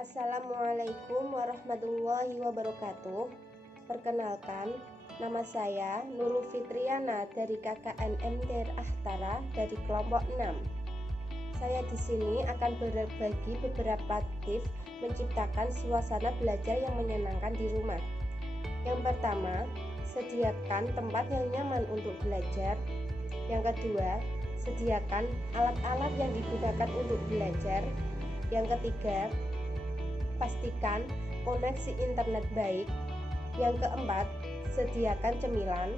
Assalamualaikum warahmatullahi wabarakatuh. Perkenalkan, nama saya Nurul Fitriana dari KKN MTR Ahtara dari kelompok 6. Saya di sini akan berbagi beberapa tips menciptakan suasana belajar yang menyenangkan di rumah. Yang pertama, sediakan tempat yang nyaman untuk belajar. Yang kedua, sediakan alat-alat yang digunakan untuk belajar. Yang ketiga, pastikan koneksi internet baik. Yang keempat, sediakan cemilan.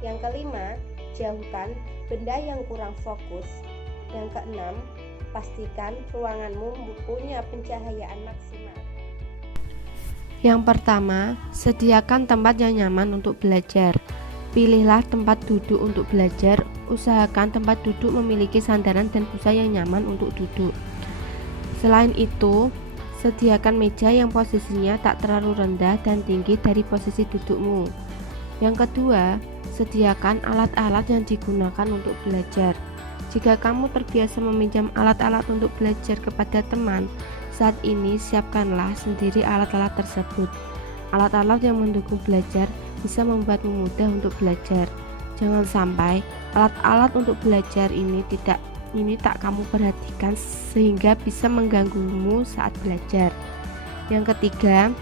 Yang kelima, jauhkan benda yang kurang fokus. Yang keenam, pastikan ruanganmu punya pencahayaan maksimal. Yang pertama, sediakan tempat yang nyaman untuk belajar. Pilihlah tempat duduk untuk belajar. Usahakan tempat duduk memiliki sandaran dan busa yang nyaman untuk duduk. Selain itu, sediakan meja yang posisinya tak terlalu rendah dan tinggi dari posisi dudukmu. Yang kedua, sediakan alat-alat yang digunakan untuk belajar. Jika kamu terbiasa meminjam alat-alat untuk belajar kepada teman, saat ini siapkanlah sendiri alat-alat tersebut. Alat-alat yang mendukung belajar bisa membuatmu mudah untuk belajar. Jangan sampai alat-alat untuk belajar ini tak kamu perhatikan sehingga bisa mengganggumu saat belajar. Yang ketiga,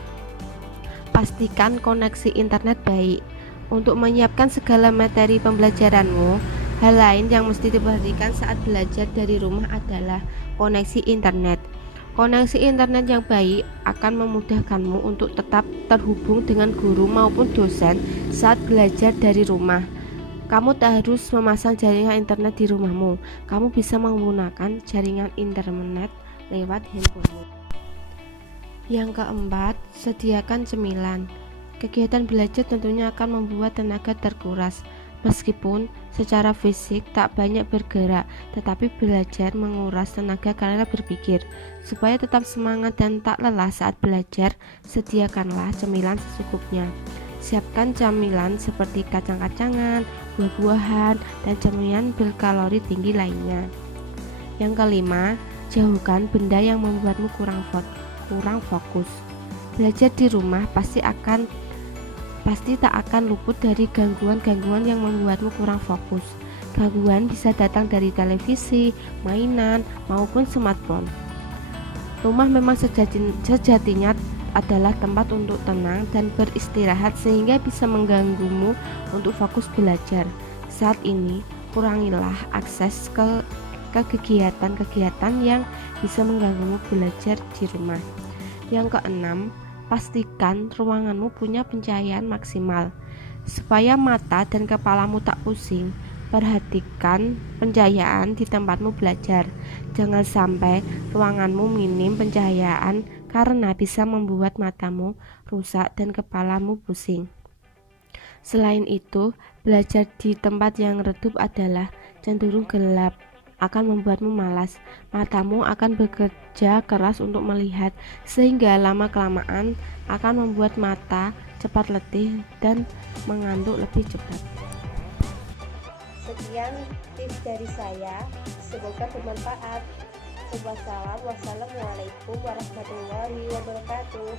pastikan koneksi internet baik. Untuk menyiapkan segala materi pembelajaranmu, hal lain yang mesti diperhatikan saat belajar dari rumah adalah koneksi internet. Koneksi internet yang baik akan memudahkanmu untuk tetap terhubung dengan guru maupun dosen saat belajar dari rumah. Kamu tak harus memasang jaringan internet di rumahmu. Kamu bisa menggunakan jaringan internet lewat handphonemu. Yang keempat, sediakan cemilan. Kegiatan belajar tentunya akan membuat tenaga terkuras. Meskipun secara fisik tak banyak bergerak, tetapi belajar menguras tenaga karena berpikir. Supaya tetap semangat dan tak lelah saat belajar, sediakanlah cemilan secukupnya. Siapkan camilan seperti kacang-kacangan, buah-buahan, dan camilan berkalori tinggi lainnya. Yang kelima, jauhkan benda yang membuatmu kurang fokus. Belajar di rumah pasti tak akan luput dari gangguan-gangguan yang membuatmu kurang fokus. Gangguan bisa datang dari televisi, mainan, maupun smartphone. Rumah memang sejatinya adalah tempat untuk tenang dan beristirahat sehingga bisa mengganggumu untuk fokus belajar. Saat ini, kurangilah akses ke kegiatan-kegiatan yang bisa mengganggumu belajar di rumah. Yang keenam, pastikan ruanganmu punya pencahayaan maksimal. Supaya mata dan kepalamu tak pusing, perhatikan pencahayaan di tempatmu belajar. Jangan sampai ruanganmu minim pencahayaan karena bisa membuat matamu rusak dan kepalamu pusing. Selain itu, belajar di tempat yang redup adalah cenderung gelap, akan membuatmu malas. Matamu akan bekerja keras untuk melihat, sehingga lama-kelamaan akan membuat mata cepat letih dan mengantuk lebih cepat. Sekian tips dari saya, semoga bermanfaat. Wassalamualaikum warahmatullahi wabarakatuh.